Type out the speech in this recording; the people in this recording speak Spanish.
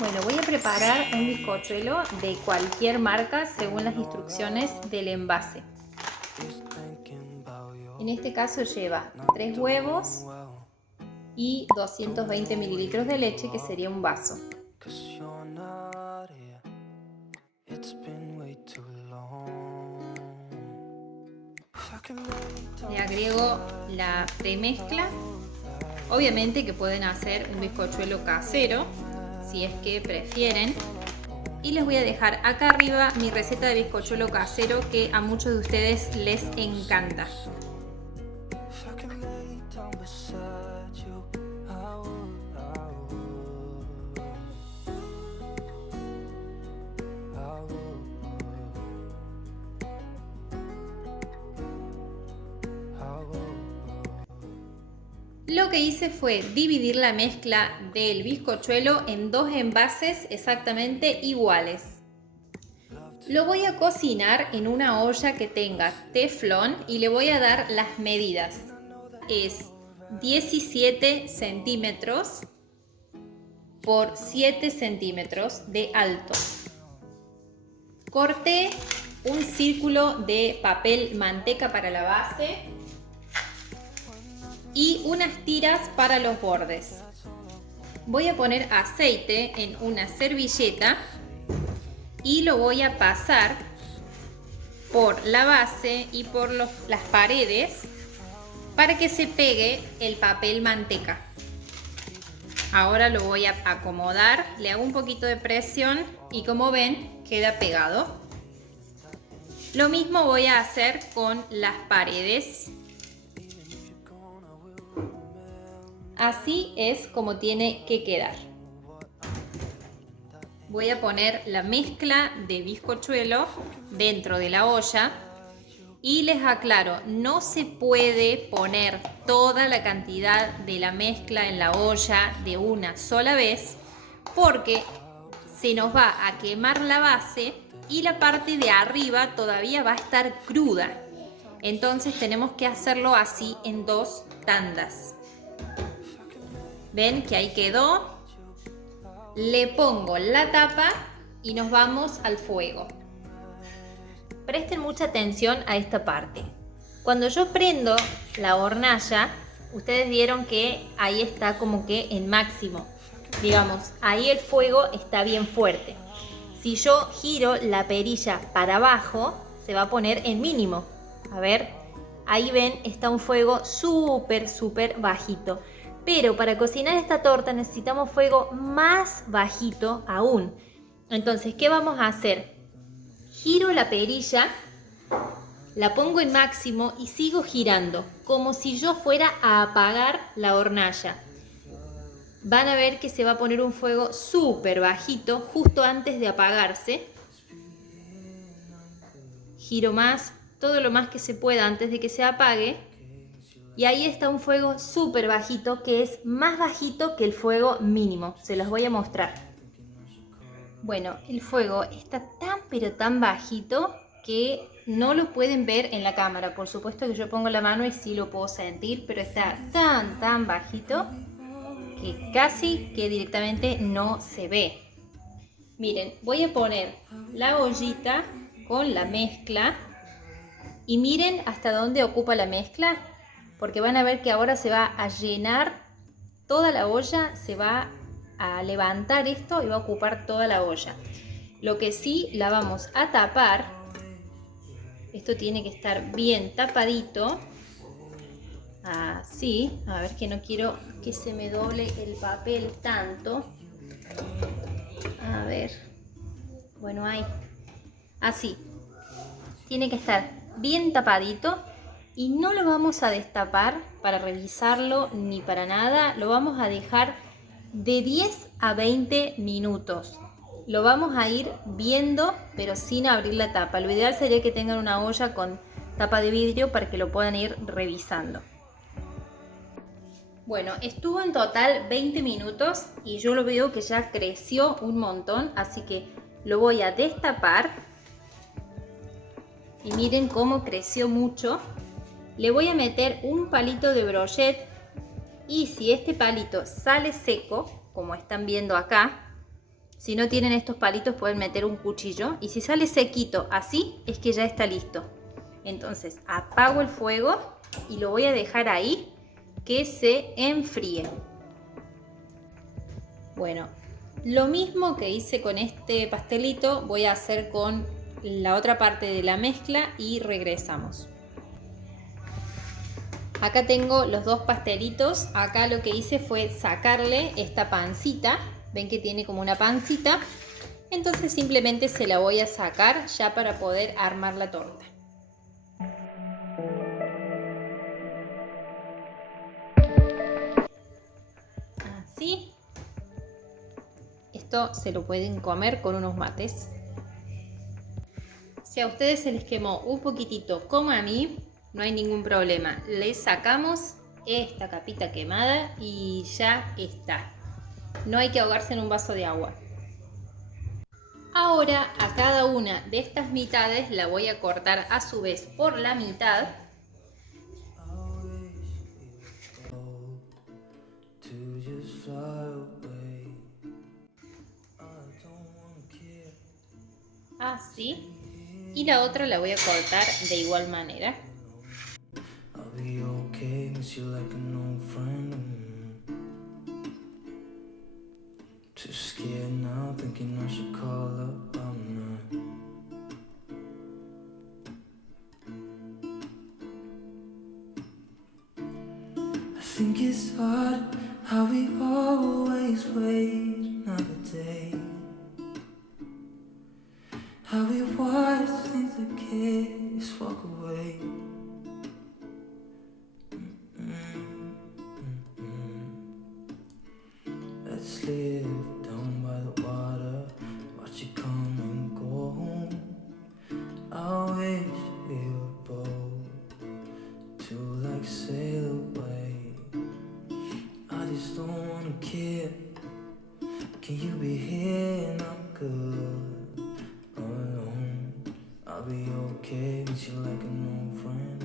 Bueno, voy a preparar un bizcochuelo de cualquier marca según las instrucciones del envase. En este caso lleva 3 huevos y 220 mililitros de leche, que sería un vaso. Le agrego la premezcla. Obviamente que pueden hacer un bizcochuelo casero si es que prefieren. Y les voy a dejar acá arriba mi receta de bizcochuelo casero, que a muchos de ustedes les encanta. Lo que hice fue dividir la mezcla del bizcochuelo en 2 envases exactamente iguales. Lo voy a cocinar en una olla que tenga teflón y le voy a dar las medidas. Es 17 centímetros por 7 centímetros de alto. Corté un círculo de papel manteca para la base y unas tiras para los bordes. Voy a poner aceite en una servilleta y lo voy a pasar por la base y por las paredes para que se pegue el papel manteca. Ahora lo voy a acomodar, le hago un poquito de presión y como ven queda pegado. Lo mismo voy a hacer con las paredes. Así es como tiene que quedar. Voy a poner la mezcla de bizcochuelo dentro de la olla y les aclaro, no se puede poner toda la cantidad de la mezcla en la olla de una sola vez, porque se nos va a quemar la base y la parte de arriba todavía va a estar cruda. Entonces tenemos que hacerlo así en 2 tandas. ¿Ven que ahí quedó? Le pongo la tapa y nos vamos al fuego. Presten mucha atención a esta parte. Cuando yo prendo la hornalla, ustedes vieron que ahí está como que en máximo. Digamos, ahí el fuego está bien fuerte. Si yo giro la perilla para abajo, se va a poner en mínimo. A ver, ahí ven, está un fuego súper bajito. Pero para cocinar esta torta necesitamos fuego más bajito aún. Entonces, ¿qué vamos a hacer? Giro la perilla, la pongo en máximo y sigo girando, como si yo fuera a apagar la hornalla. Van a ver que se va a poner un fuego súper bajito justo antes de apagarse. Giro más, todo lo más que se pueda antes de que se apague. Y ahí está un fuego súper bajito, que es más bajito que el fuego mínimo. Se los voy a mostrar. Bueno, el fuego está tan pero tan bajito que no lo pueden ver en la cámara. Por supuesto que yo pongo la mano y sí lo puedo sentir, pero está tan bajito que casi que directamente no se ve. Miren, voy a poner la ollita con la mezcla y miren hasta dónde ocupa la mezcla, porque van a ver que ahora se va a llenar toda la olla, se va a levantar esto y va a ocupar toda la olla. Lo que sí, la vamos a tapar. Esto tiene que estar bien tapadito. Así, a ver, que no quiero que se me doble el papel tanto. A ver, bueno, ahí. Así, tiene que estar bien tapadito. Y no lo vamos a destapar para revisarlo ni para nada. Lo vamos a dejar de 10 a 20 minutos. Lo vamos a ir viendo, pero sin abrir la tapa. Lo ideal sería que tengan una olla con tapa de vidrio para que lo puedan ir revisando. Bueno, estuvo en total 20 minutos y yo lo veo que ya creció un montón. Así que lo voy a destapar. Y miren cómo creció mucho. Le voy a meter un palito de brochet y si este palito sale seco, como están viendo acá, Si no tienen estos palitos pueden meter un cuchillo y si sale sequito así es que ya está listo. Entonces apago el fuego y lo voy a dejar ahí que se enfríe. Bueno, lo mismo que hice con este pastelito voy a hacer con la otra parte de la mezcla y regresamos. Acá tengo los dos pastelitos. Acá lo que hice fue sacarle esta pancita. Ven que tiene como una pancita. Entonces simplemente se la voy a sacar ya para poder armar la torta. Así. Esto se lo pueden comer con unos mates. Si a ustedes se les quemó un poquitito como a mí, no hay ningún problema. Le sacamos esta capita quemada y ya está. No hay que ahogarse en un vaso de agua. Ahora a cada una de estas mitades la voy a cortar a su vez por la mitad. Así. Y la otra la voy a cortar de igual manera. Too scared now, thinking I should call up, I'm not. I think it's hard how we always wait another day. How we watch things that kids walk away. Let's live down by the water, watch it come and go home. I wish we were both to like sail away. I just don't wanna care. Can you be here and I'm good alone? I'll be okay with you like an old friend.